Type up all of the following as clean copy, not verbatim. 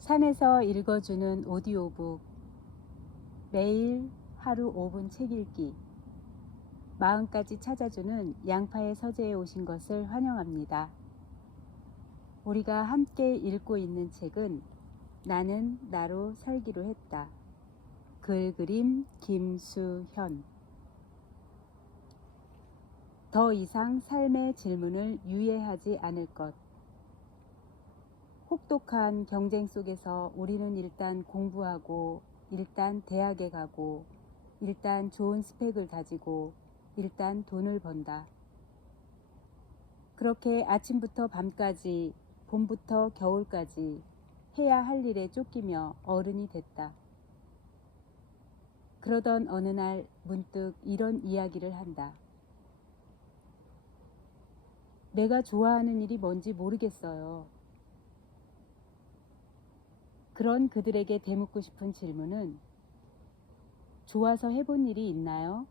산에서 읽어주는 오디오북. 매일 하루 5분 책 읽기. 마음까지 찾아주는 양파의 서재에 오신 것을 환영합니다. 우리가 함께 읽고 있는 책은 나는 나로 살기로 했다. 글 그림 김수현. 더 이상 삶의 질문을 유예하지 않을 것. 혹독한 경쟁 속에서 우리는 일단 공부하고, 일단 대학에 가고, 일단 좋은 스펙을 다지고, 일단 돈을 번다. 그렇게 아침부터 밤까지, 봄부터 겨울까지 해야 할 일에 쫓기며 어른이 됐다. 그러던 어느 날 문득 이런 이야기를 한다. 내가 좋아하는 일이 뭔지 모르겠어요. 그런 그들에게 되묻고 싶은 질문은 좋아서 해본 일이 있나요?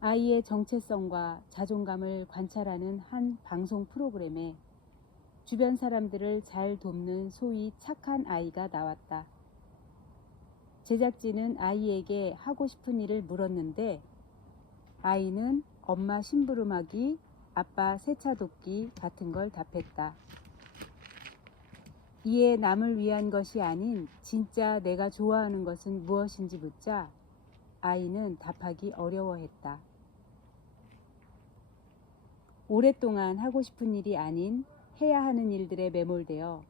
아이의 정체성과 자존감을 관찰하는 한 방송 프로그램에 주변 사람들을 잘 돕는 소위 착한 아이가 나왔다. 제작진은 아이에게 하고 싶은 일을 물었는데 아이는 엄마 심부름하기, 아빠 세차 돕기 같은 걸 답했다. 이에 남을 위한 것이 아닌 진짜 내가 좋아하는 것은 무엇인지 묻자 아이는 답하기 어려워했다. 오랫동안 하고 싶은 일이 아닌 해야 하는 일들에 매몰되어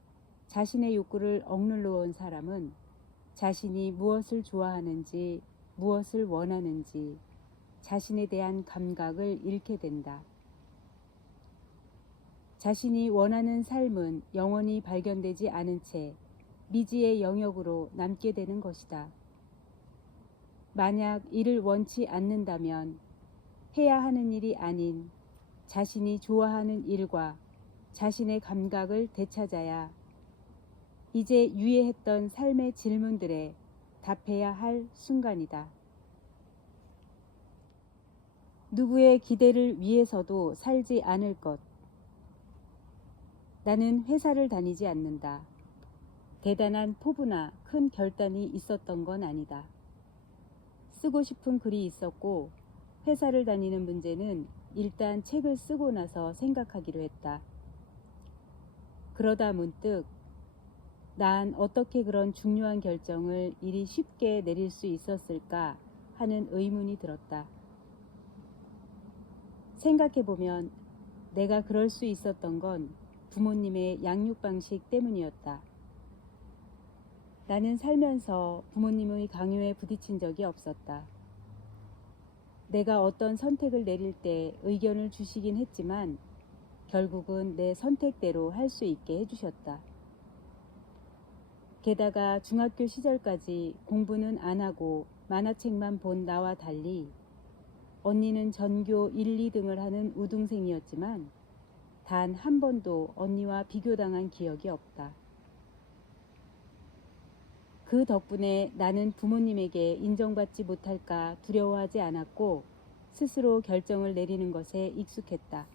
자신의 욕구를 억눌러 온 사람은 자신이 무엇을 좋아하는지, 무엇을 원하는지, 자신에 대한 감각을 잃게 된다. 자신이 원하는 삶은 영원히 발견되지 않은 채 미지의 영역으로 남게 되는 것이다. 만약 이를 원치 않는다면 해야 하는 일이 아닌 자신이 좋아하는 일과 자신의 감각을 되찾아야 이제 유예했던 삶의 질문들에 답해야 할 순간이다. 누구의 기대를 위해서도 살지 않을 것. 나는 회사를 다니지 않는다. 대단한 포부나 큰 결단이 있었던 건 아니다. 쓰고 싶은 글이 있었고 회사를 다니는 문제는 일단 책을 쓰고 나서 생각하기로 했다. 그러다 문득 난 어떻게 그런 중요한 결정을 이리 쉽게 내릴 수 있었을까 하는 의문이 들었다. 생각해보면 내가 그럴 수 있었던 건 부모님의 양육 방식 때문이었다. 나는 살면서 부모님의 강요에 부딪힌 적이 없었다. 내가 어떤 선택을 내릴 때 의견을 주시긴 했지만 결국은 내 선택대로 할 수 있게 해주셨다. 게다가 중학교 시절까지 공부는 안 하고 만화책만 본 나와 달리 언니는 전교 1, 2등을 하는 우등생이었지만 단 한 번도 언니와 비교당한 기억이 없다. 그 덕분에 나는 부모님에게 인정받지 못할까 두려워하지 않았고 스스로 결정을 내리는 것에 익숙했다.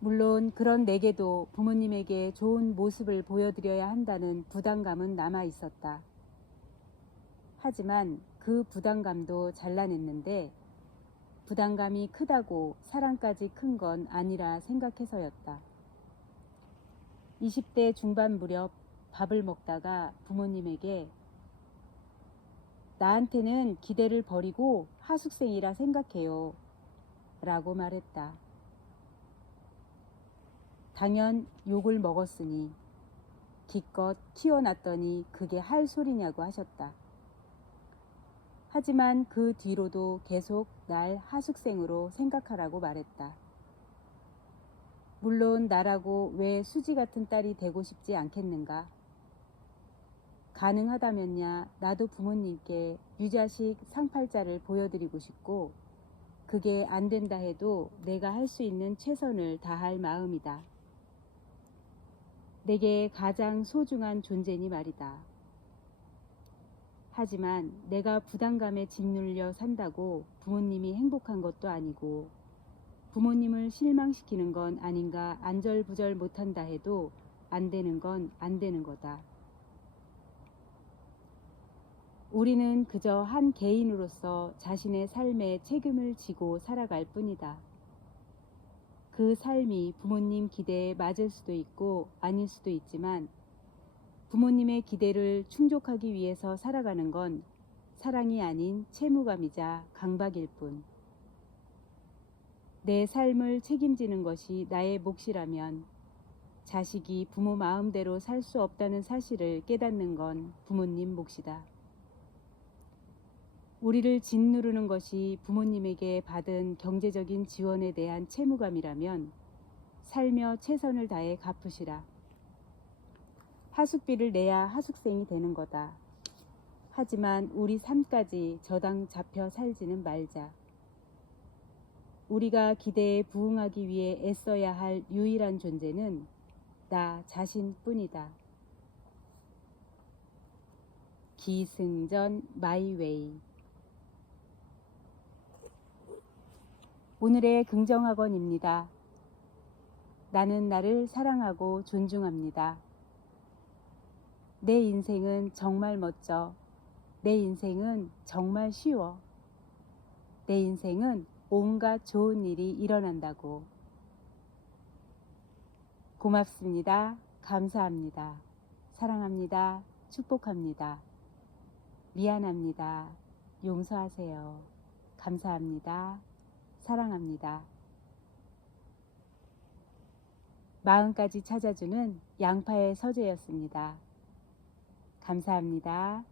물론 그런 내게도 부모님에게 좋은 모습을 보여드려야 한다는 부담감은 남아 있었다. 하지만 그 부담감도 잘라냈는데 부담감이 크다고 사랑까지 큰 건 아니라 생각해서였다. 20대 중반 무렵 밥을 먹다가 부모님에게 나한테는 기대를 버리고 하숙생이라 생각해요 라고 말했다. 당연 욕을 먹었으니 기껏 키워놨더니 그게 할 소리냐고 하셨다. 하지만 그 뒤로도 계속 날 하숙생으로 생각하라고 말했다. 물론 나라고 왜 수지 같은 딸이 되고 싶지 않겠는가? 가능하다면야 나도 부모님께 유자식 상팔자를 보여드리고 싶고 그게 안 된다 해도 내가 할 수 있는 최선을 다할 마음이다. 내게 가장 소중한 존재니 말이다. 하지만 내가 부담감에 짓눌려 산다고 부모님이 행복한 것도 아니고 부모님을 실망시키는 건 아닌가 안절부절 못한다 해도 안 되는 건 안 되는 거다. 우리는 그저 한 개인으로서 자신의 삶에 책임을 지고 살아갈 뿐이다. 그 삶이 부모님 기대에 맞을 수도 있고 아닐 수도 있지만 부모님의 기대를 충족하기 위해서 살아가는 건 사랑이 아닌 채무감이자 강박일 뿐. 내 삶을 책임지는 것이 나의 몫이라면 자식이 부모 마음대로 살 수 없다는 사실을 깨닫는 건 부모님 몫이다. 우리를 짓누르는 것이 부모님에게 받은 경제적인 지원에 대한 채무감이라면 살며 최선을 다해 갚으시라. 하숙비를 내야 하숙생이 되는 거다. 하지만 우리 삶까지 저당 잡혀 살지는 말자. 우리가 기대에 부응하기 위해 애써야 할 유일한 존재는 나 자신뿐이다. 기승전 마이웨이. 오늘의 긍정학원입니다. 나는 나를 사랑하고 존중합니다. 내 인생은 정말 멋져. 내 인생은 정말 쉬워. 내 인생은 온갖 좋은 일이 일어난다고. 고맙습니다. 감사합니다. 사랑합니다. 축복합니다. 미안합니다. 용서하세요. 감사합니다. 사랑합니다. 마음까지 찾아주는 양파의 서재였습니다. 감사합니다.